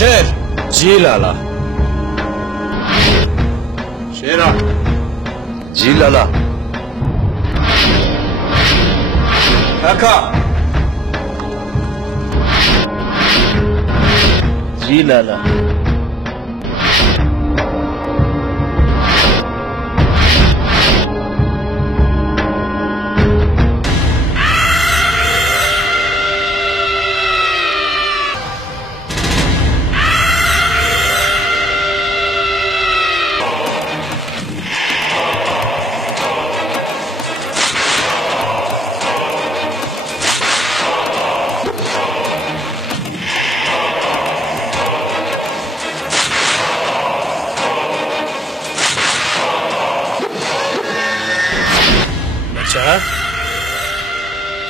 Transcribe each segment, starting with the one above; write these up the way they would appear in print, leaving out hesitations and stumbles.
शमशेर। जी लाला। शेरा। जी लाला। काका। जी लाला।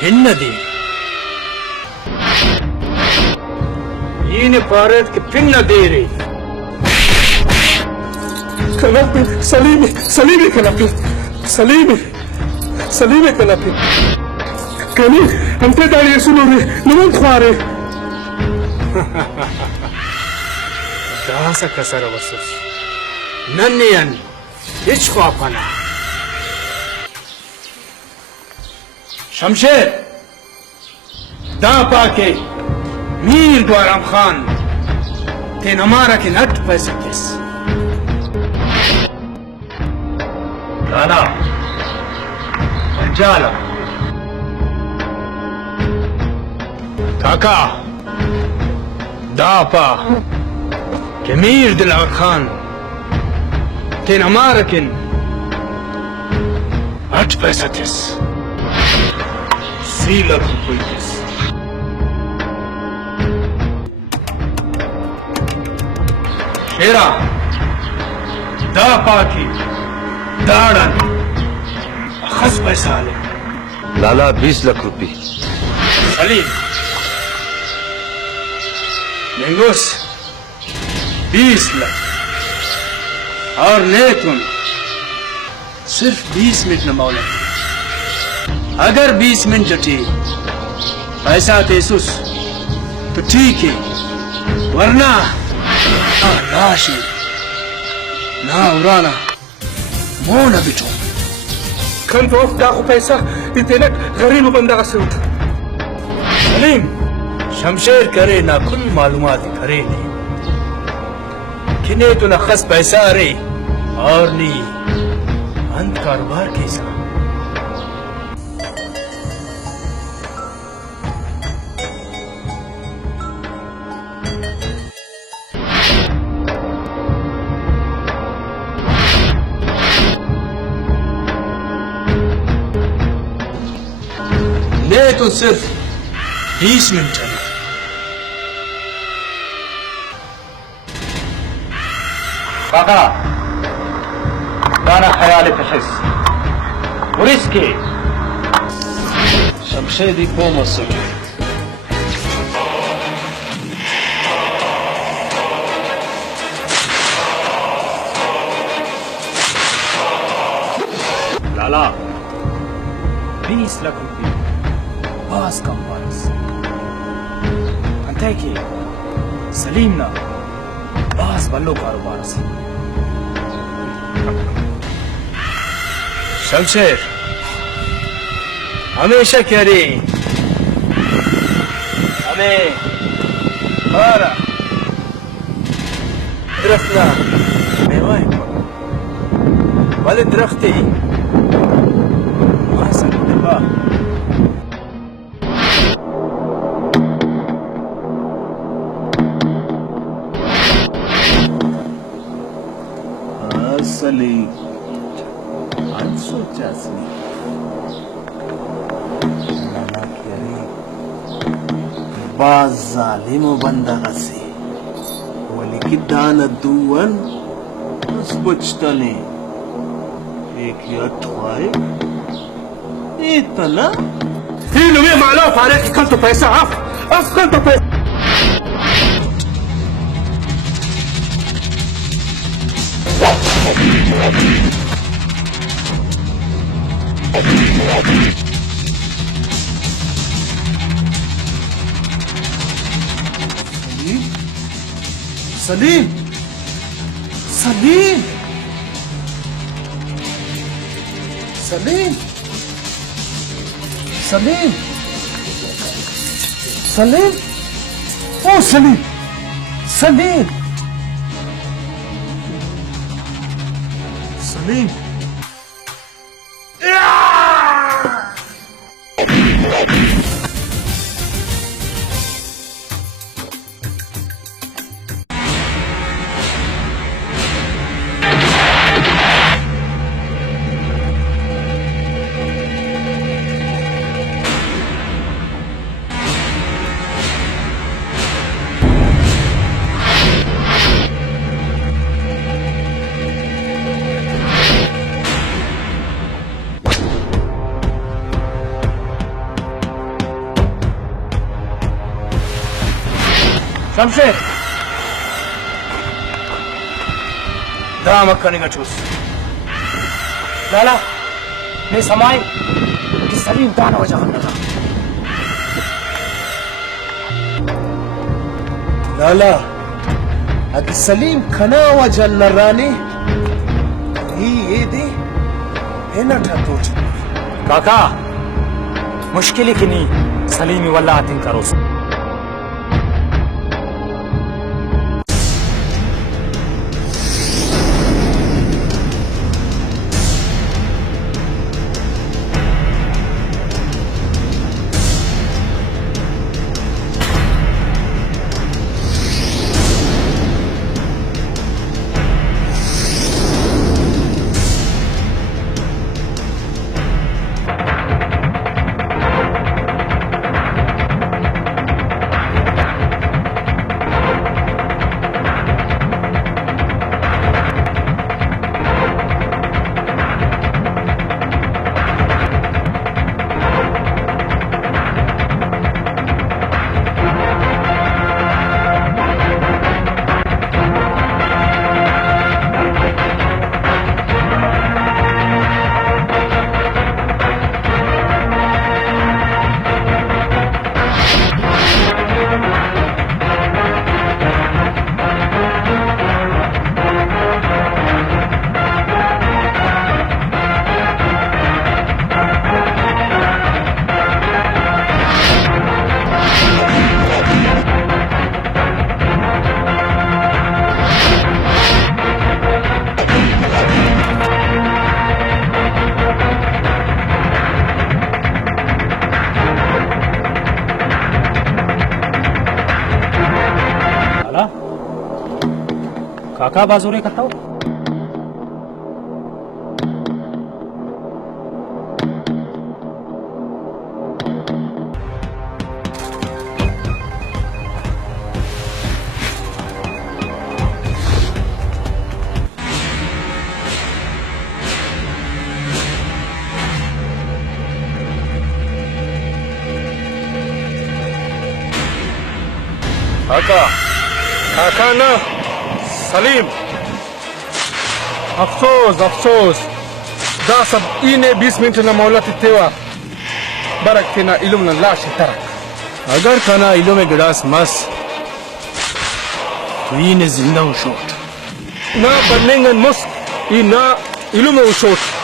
हिन्नदी पारत के फिन्न देरी कनापी सलीमी सलीमी कनापी सलीमी सलीमी कनापी कनी अंते दाड़ी सुनोरे नमन ख्वारे दासा कसर वसुस नन्नियन इच्छ्वापना शमशेर दा पाके मीर द्वाराम खान ते नमारा के नट पैसे किस लाला पंजाला। काका दापा के मीर दिलावर खान ते नमारा के नट पैसे किस सीलक हुई किस शेरा दा पाकी दाड़न खस पैसा ले लाला 20 लाख रुपए। सलीम मेंगूस 20 लाख और नेतुन सिर्फ 20 मिनट न मौला। अगर 20 मिनट जटी पैसा तेसुस तो ठीक है, वरना ना लाशी ना उराना मो न बिटो खन तो दाखो पैसा इतने गरीब बंदा का सिर्फ सलीम शमशेर करे ना कुल मालूमात करे नहीं किने तो न खस पैसा रे और नी अंत कारोबार कैसा ले तो सिर्फ 20 मिनट चले। काका दाना ख्याल कशिस पुलिस के शमशेदी को मसूल लाला 20 लाख रुपये बास कम वारस अंते की सलीम ना बास बल्लो कारोबार से शमशेर हमेशा कह रही हमें हमारा दरख्त मेवा है वाले दरख्त ही असली अनसोचासली लाला करे बाज जालिम बंदा से वली की दान दुवन उस बचतले एक यथवाए इतना ही लुए मालो फारे की कल तो पैसा अफ कल तो पैसा सलीम सलीम सलीम सलीम सलीम ओ सलीम सलीम सलीम शमशेर దా మక్కనిగా చూసి లాలా నే సమాయ్ कि सलीम तान हो जान लगा लाला अगर सलीम खना वजन नरानी ये दे है ना तो काका मुश्किल की नहीं सलीमी वल्ला आतिन करो काका बाजूरे करता हो काका काका ना सलीम अफसोस अफसोस दा सब इने 20 मिनट ना मौलत तेवा बरक ना इलुम ना लाश तरक अगर खाना इलो में गिलास मस तो ये ने जिंदा उशोट ना बनेंगन मुस ना इलुम उशोट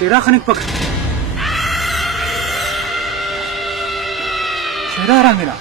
Syirah kanig pag... Syirah rangina.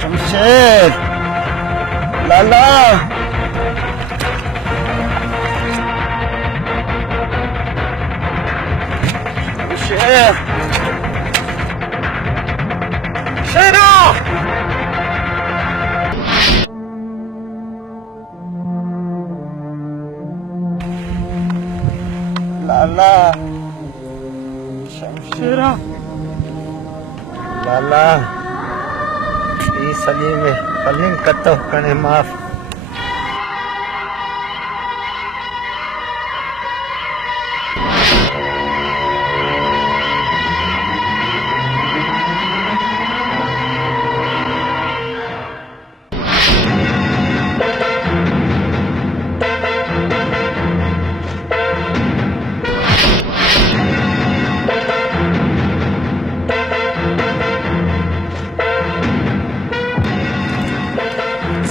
Shamsher, लाला, शमशेर, शेरा, लाला, शमशेरा, लाला, सलीम कतो कने माफ।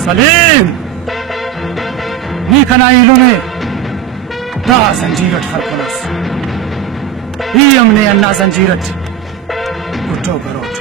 सलीम नी कना इलुमे दा जंजीरत फरकनस ही हमने अन्ना जंजीरत कुटो करोट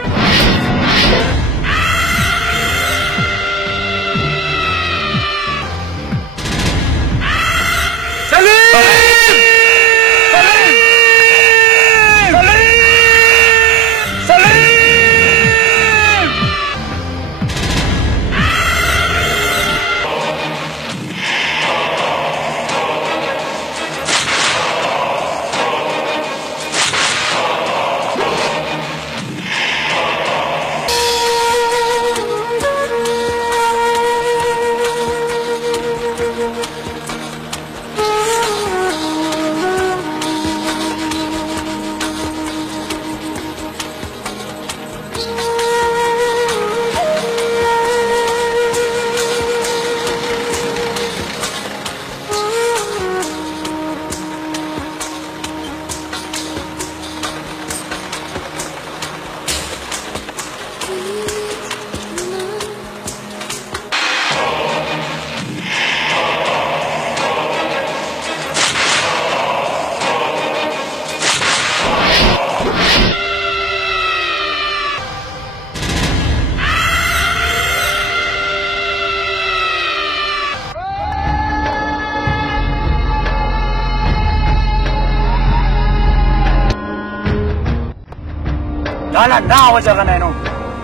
लाला ना वजह नैनो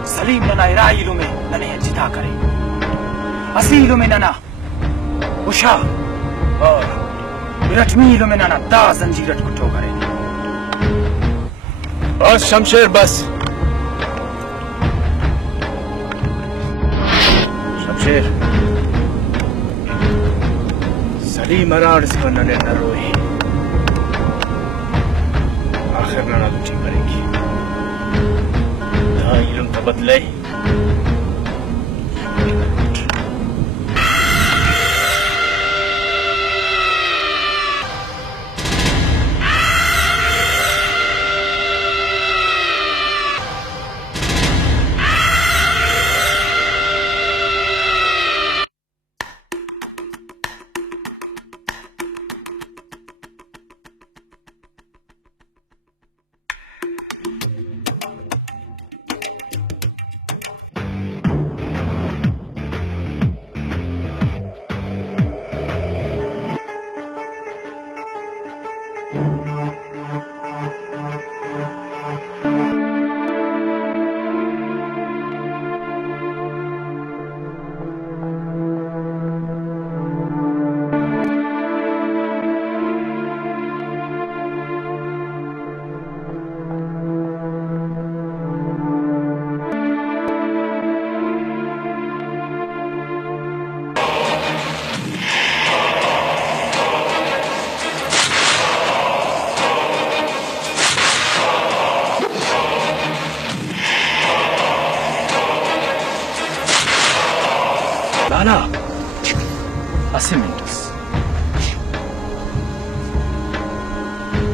सलीम नना इराइलु में नने जिता करे असीलु में नना उषा और विरटमीलु में नना दा जंजीरत कुटो करे। बस शमशेर बस शमशेर सलीम अराड़ से नने न रोए आखिर नना लुटी मरेगी इलम तबदले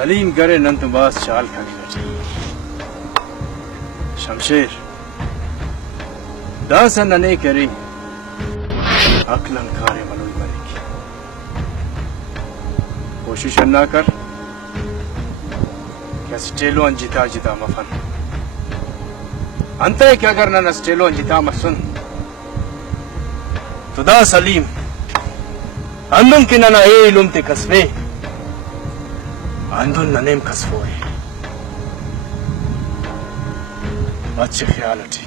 सलीम करे नंदबाज चाल खड़ी बैठी शमशेर दासा नने करी अकलन खारे मनुई मरेगी कोशिश ना कर क्या स्टेलो अंजिता जिता मफन अंत है क्या करना न स्टेलो अंजिता मसुन तुदा सलीम अंदुम की नना ए इलुम ते कसवे अंदुल ननेम कसफोए अच्छे ख्याल उठी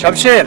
शमशेर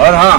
और हाँ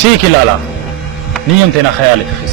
ठीक है लाला नियम तेना ख्याल खिस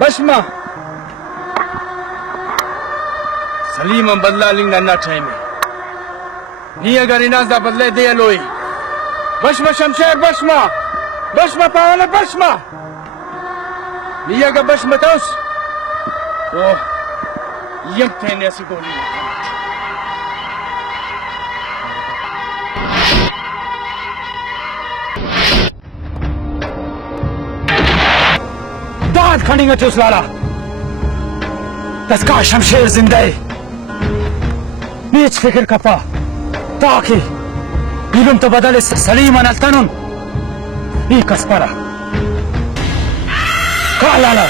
Bashma. सलीम बदला लिंग नन्ना टाइम है नी अगर इनाजा बदले दे लोई Bashma Shamsher Bashma. Bashma paana Bashma. नी अगर बश मतौस तो यम थे ऐसी गोली दाद खड़ेंगे तो उस लाला तस्का शमशेर जिंदा है नीच फिक्र कपा ताकि इलम तो बदल सलीम अन अलतनुन ई कसपरा का लाला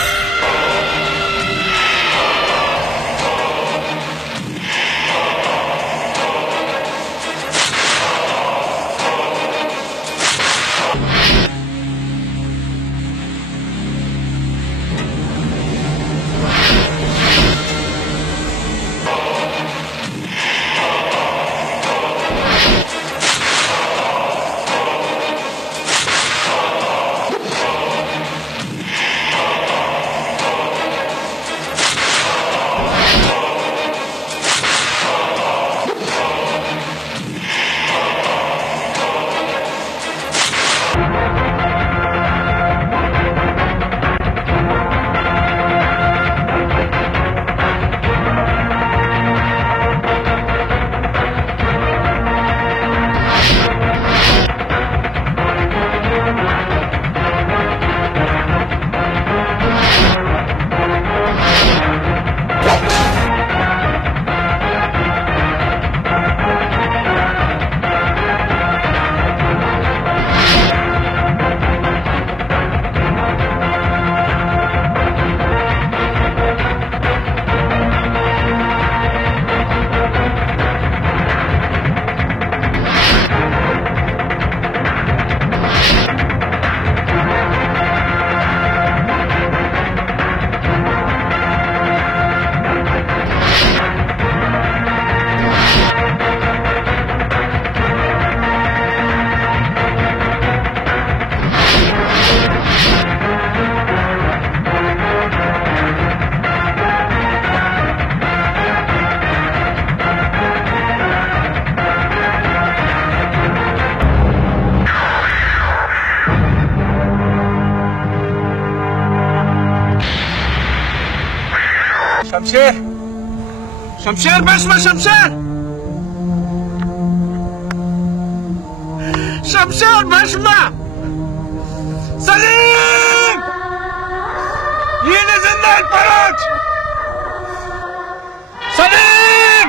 शमशेर शमशेर बशमा शमशेर शमशेर बशमा सलीम yine जिंदा परच सलीम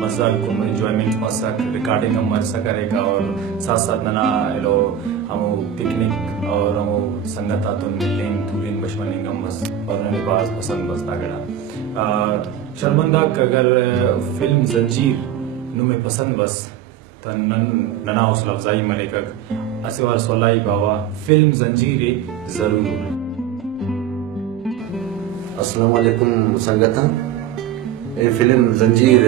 मजा को एंजॉयमेंट मसा रिकॉर्डिंग हम मरसा करेगा और साथ साथ नना लो हम पिकनिक और हम संगत आतुन मिलें धूलिंग बशमनिंग हम बस और नने बाज पसंद बस तागड़ा शर्मंदा अगर फिल्म जंजीर नुमे पसंद बस तन नना उस लफ्जाई मलेका असिवार सोलाई बावा फिल्म जंजीर जरूर। अस्सलाम वालेकुम संगता। ये फिल्म जंजीर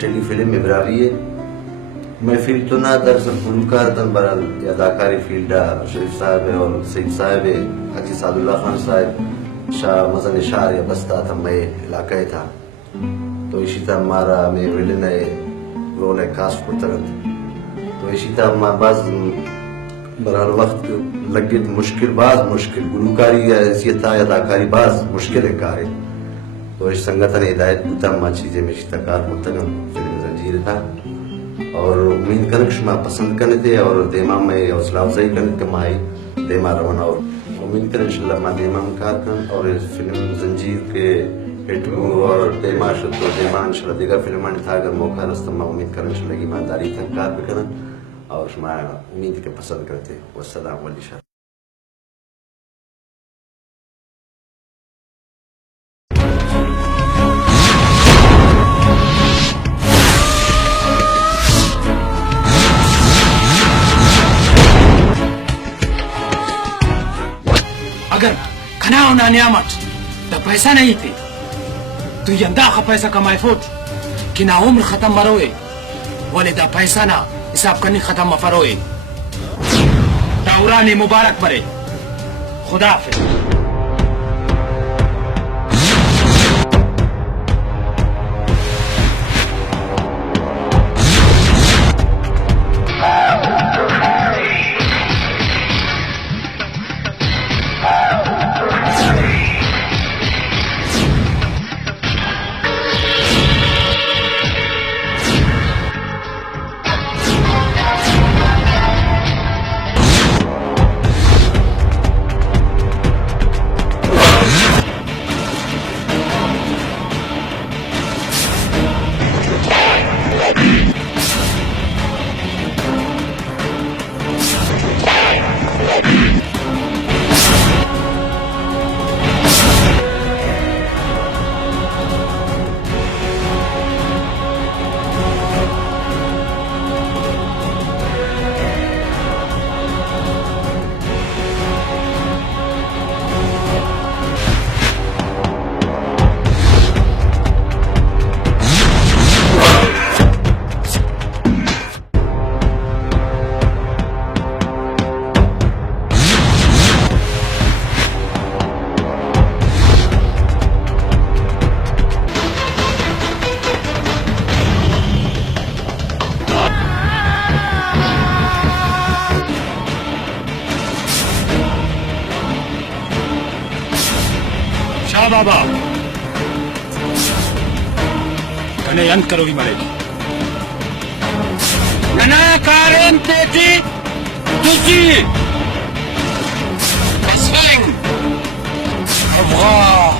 टेली फिल्म इब्रारी है। मैं फील्ड तो ना दरअसल गुलकार तन बरल या अदाकारी फील्ड शरीफ साहब है और सईद साहब है, हाजी सादुल्ला खान साहब, शाह मजन शार या बस्ता था, मैं इलाका था। तो इसी तरह हमारा में विलन है रोल है कास्ट पुरतरत। तो इसी तरह हमारे पास बहर वक्त लगे मुश्किल बाज मुश्किल गुलकारी या हैसियत या अदाकारी बाज मुश्किल है कार। तो इस संगठन ने हिदायत बुता मा चीजें में शिताकार मुतगम फिल्म जंजीर था और उम्मीद करक शुमा पसंद करने थे और देमा में हौसला अफजाई करने के माई देमा रवाना और उम्मीद करें इंशाल्लाह मा देमा में कार कर और इस फिल्म जंजीर के हिट और देमा शुद्ध तो देमा इंशाल्लाह देगा फिल्म था अगर मौका रस्ता मा उम्मीद करें इंशाल्लाह ईमानदारी का कार भी करना और शुमा उम्मीद के पसंद करते। वस्सलाम वालेकुम। अगर खना होना नियामत तो पैसा नहीं थे तो यंदा का पैसा कमाए फोट कि ना उम्र खत्म मरोए बोले दा पैसा ना हिसाब करनी खत्म मफरोए दाउरा ने मुबारक मरे खुदा हाफिज। बाबा कने अंत करो भी मरेगी नना कारें तेजी तुझी बसवें अफगान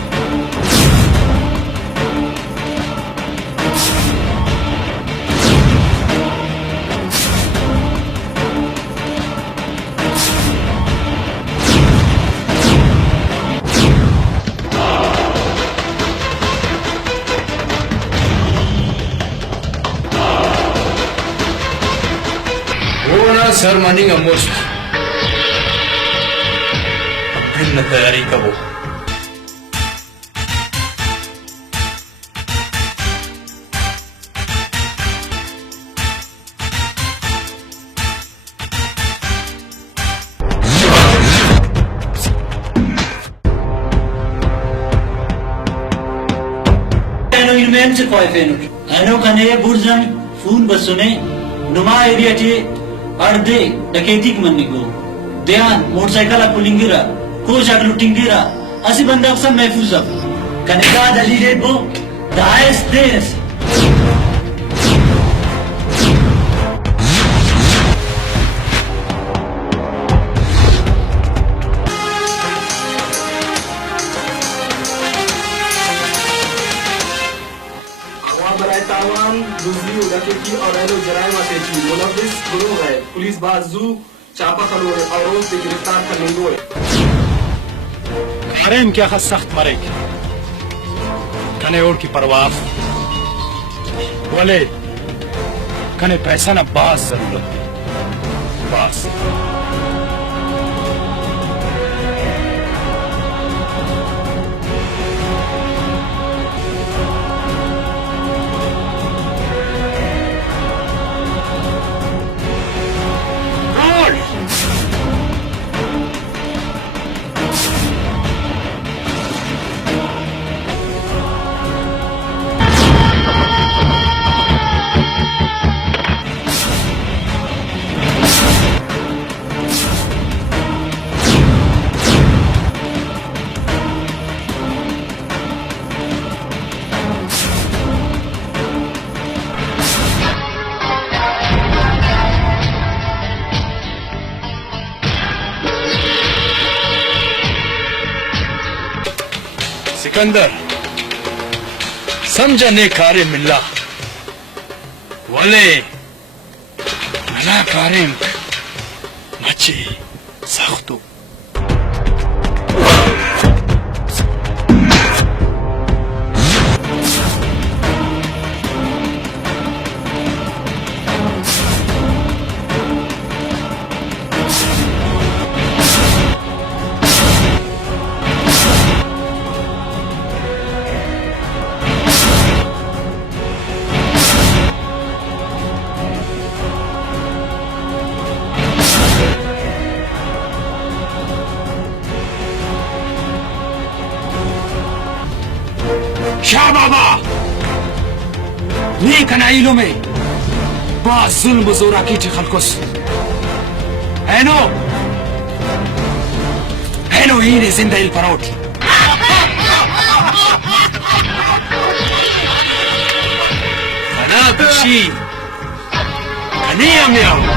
सर मानिंग अमोस्ट भिन्न तैयारी कबो इनमें से कोई फेनु एनो कने बुर्जन फून बसुने नुमा एरिया जे अर्धे डकैती मन्निको ध्यान मोटरसाइकिल पुलिंगिरा कोच आग लुटिंगिरा असी बंदे सब महफूज अब कनेका दली रे बो दाइस देस आवाम बराए तावाम जराइम अटैची मुलविस गुरुह है पुलिस बाजू चापा खलो और रोज पे गिरफ्तार करने हुए कारेम क्या खा सख्त मरेगी कने और की परवाह बोले कने पैसा ना बास जरूरत बास सिकंदर समझने कारे मिल्ला वले मला कारेम मची सख्तु शाह बाबा नी कनाइलो में बास जुल्म जोरा की खलकुस हैनो ही ने जिंदा इल परोट कना बशी कनिया मियाओ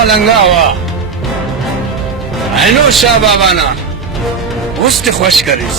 मलंगावा ऐनो शाह बाबा ना उस्त खुश करिस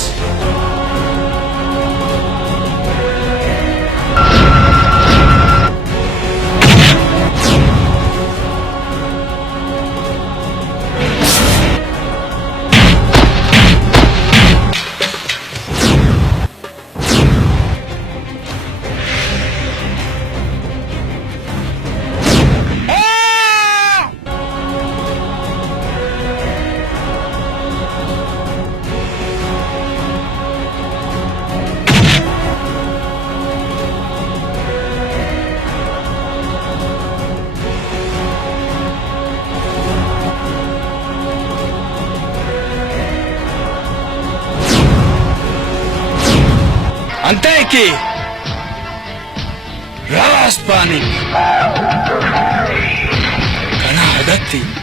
अंते की रास पानी कना हदत थी